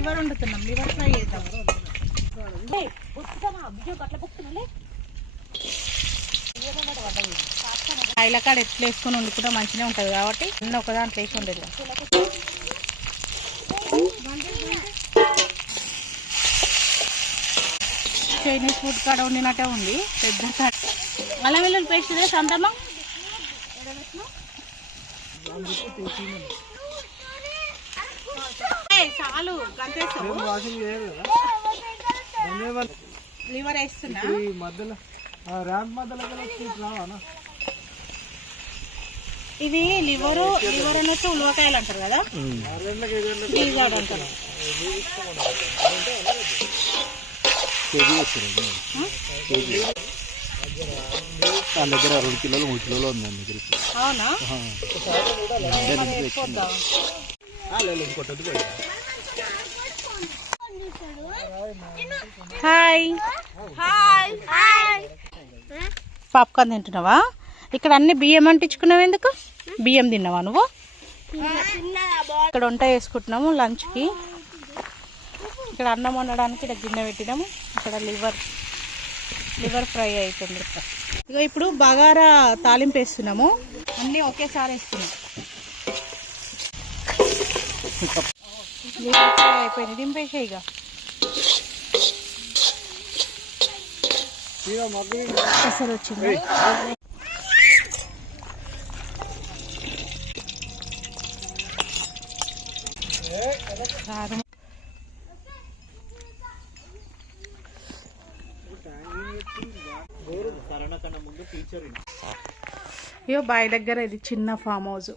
Liver వండుతున్నాం liver fry చేద్దాం. కాయల కాడ ఎట్లా వేసుకొని వండుకుంటే మంచిగా ఉంటుంది కాబట్టి అన్న ఒక దాంట్లో వేసి ఉండేది చైనీస్ ఫుడ్ కాడ వండినట్టే ఉంది పెద్ద కాడ. అల్లం వెల్లుల్లి పేస్ట్ ఇదే చాలు వాషింగ్ చేయాలి కదా. లివర్ వేస్తున్నా? ఈ మధ్యలో ఆ ర్యాంప్ మధ్యలో వచ్చి రావానా ఇది లివరు లివర్ అనేది ఉలవకాయలు అంటారు కదా? బీజాడు అంటారు కేజీ వస్తుంది కేజీ నా దగ్గర రెండు కిలోలు మూడు కిలోలు ఉంది నా దగ్గర. అవునా? హాయ్. హాయ్. హాయ్. పాప్కార్న్ తింటున్నావా? ఇక్కడ అన్ని బియ్యం అంటించుకున్నావు ఎందుకు? బియ్యం తిన్నావా నువ్వు? ఇక్కడ వంట వేసుకుంటున్నాము లంచ్కి. ఇక్కడ అన్నం వండడానికి ఇక్కడ గిన్నె పెట్టినాము. ఇక్కడ లివర్ లివర్ ఫ్రై అవుతుంది ఇక ఇప్పుడు బగారా తాలింపు వేస్తున్నాము. అన్నీ ఒకేసారి వేస్తున్నాం. లివర్ ఫ్రై అయిపోయింది. దింపేసే ఇక. అసలు వచ్చింది కారం ఇగో బావి దగ్గర ఇది చిన్న ఫామ్ హౌస్.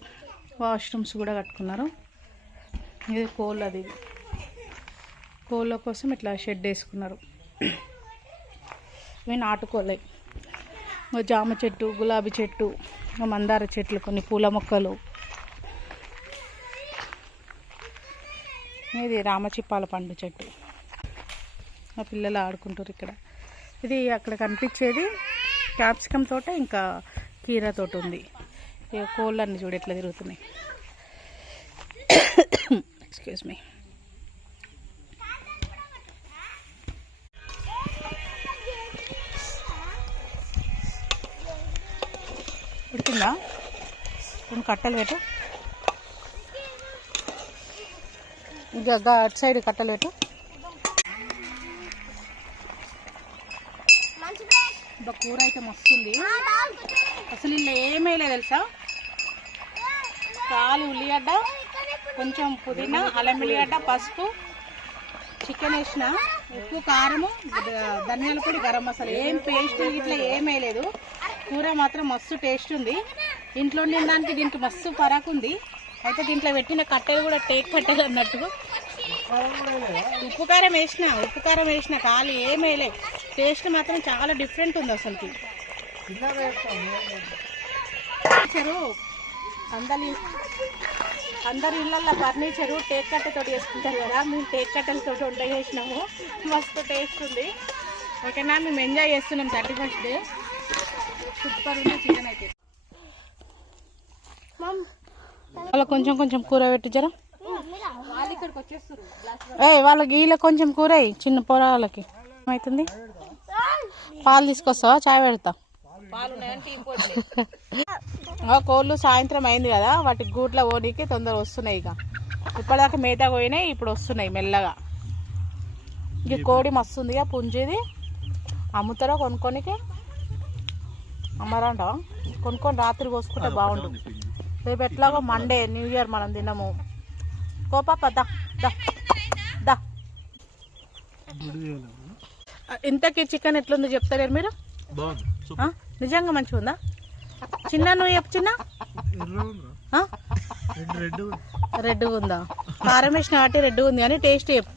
వాష్రూమ్స్ కూడా కట్టుకున్నారు. ఇది కోళ్ళది. అది కోళ్ళ కోసం ఇట్లా షెడ్ వేసుకున్నారు. ఇవి నాటుకోలే. జామ చెట్టు గులాబీ చెట్టు మందార చెట్లు కొన్ని పూల మొక్కలు. ఇది రామచిప్పాల పండు చెట్టు. మా పిల్లలు ఆడుకుంటారు ఇక్కడ. ఇది అక్కడ కనిపించేది క్యాప్సికమ్ తోట ఇంకా కీరా తోట ఉంది. ఇక కోళ్ళు చూడు ఎట్లా తిరుగుతున్నాయి. ఎక్స్క్యూజ్ మీ రెండు కట్టలు పెట్టు. ఇంకా అటు సైడ్ కట్టలు పెట్టు. ఇంకా కూర అయితే మస్తుంది. అసలు ఇలా ఏమీ లేదు తెలుసా? కాలు ఉల్లిగడ్డ కొంచెం పుదీనా అల్లం ఉల్లిగడ్డ పసుపు చికెన్ వేసిన ఉప్పు కారము ధనియాల పొడి గరం మసాలా. ఏం పేస్ట్ ఇట్లా ఏం వేయలేదు కూర మాత్రం మస్తు టేస్ట్ ఉంది. ఇంట్లో ఉండడానికి దీనికి మస్తు పరాకు ఉంది. అయితే దీంట్లో పెట్టిన కట్టెలు కూడా టేక్ కట్టెలు అన్నట్టు. ఉప్పు కారం వేసిన ఉప్పు కారం వేసిన ఖాళీ ఏం టేస్ట్ మాత్రం చాలా డిఫరెంట్ ఉంది అసలుకి. ఫర్నిచరు అందరి అందరి ఇళ్ళల్లో ఫర్నిచరు టేక్ కట్టెతో వేసుకుంటారు కదా. మేము టేక్ కట్టెలతో వంట చేసినాము. మస్తు టేస్ట్ ఉంది. ఓకేనా? మేము ఎంజాయ్ చేస్తున్నాం థర్టీ ఫస్ట్ డే. సూపర్ ఉంది చికెన్ అయితే. వాళ్ళకి కొంచెం కొంచెం కూర పెట్టి జరా. ఇక్కడికి వచ్చేస్తారు ఏ వాళ్ళకి వీళ్ళకి కొంచెం కూర చిన్న పొరాలకి ఏమవుతుంది పాలు తీసుకొస్తావా? చాయ్ పెడతా. ఆ కోళ్ళు సాయంత్రం అయింది కదా వాటి గూట్ల ఓనికి తొందర వస్తున్నాయి ఇక. ఇప్పటిదాకా మేత పోయినాయి ఇప్పుడు వస్తున్నాయి మెల్లగా. ఇక కోడి మస్తు ఉంది ఇక పుంజిది. అమ్ముతారా కొనుక్కోనికి? అమ్మారంట కొనుక్కొని రాత్రి పోసుకుంటే బాగుండు. రేపు ఎట్లాగో మండే న్యూ ఇయర్ మనం తినము. కోపాప దా దా ఇంతకీ చికెన్ ఎట్లుందో చెప్తారు మీరు? నిజంగా మంచిగా ఉందా? చిన్న నువ్వు చెప్పు చిన్న? రెడ్ ఉందా? కారం వేసిన కాబట్టి రెడ్ ఉంది కానీ టేస్ట్ చెప్పు.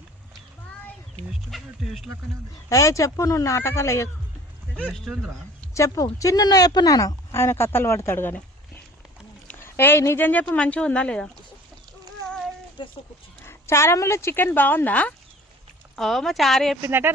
ఏ చెప్పు నువ్వు నాటకాలు చెప్పు చిన్న నువ్వు చెప్పు నాన్న. ఆయన కథలు పడతాడు కానీ. ఏ నిజం చెప్పు మంచిగా ఉందా లేదా? చారమ్మలో చికెన్ బాగుందా? ఓ మా చారు చెప్పిందట